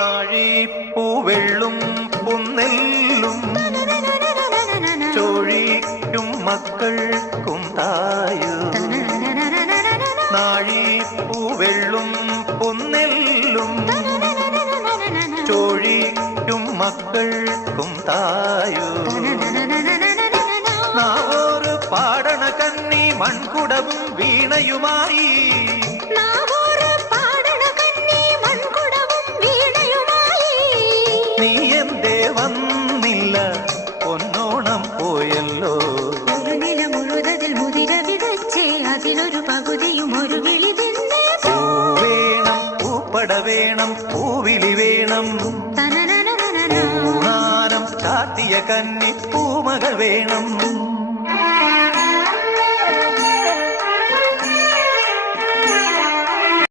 നാഴിപ്പൂവെള്ളും പുന്നെല്ലും ചോഴിക്കും മക്കൾക്കും തായു. നാഴിപ്പൂവെള്ളും പുന്നെല്ലും ചോഴിക്കും മക്കൾക്കും തായു. നാവോറ് പാടണ കന്നി മൺകുടവും വീണയുമായി നീ എന്തേ വന്നില്ല പൊന്നോണം പോയല്ലോ. ഒരു നില മുഴുവതിൽ മുതിര വിതച്ചേ അതിലൊരു പകുതിയും ഒരു വിളി തന്നെ. വേണം പൂപ്പട വേണം പൂവിളി വേണം പൂനാനം കാട്ടിയ കന്നി പൂമകൾ വേണം.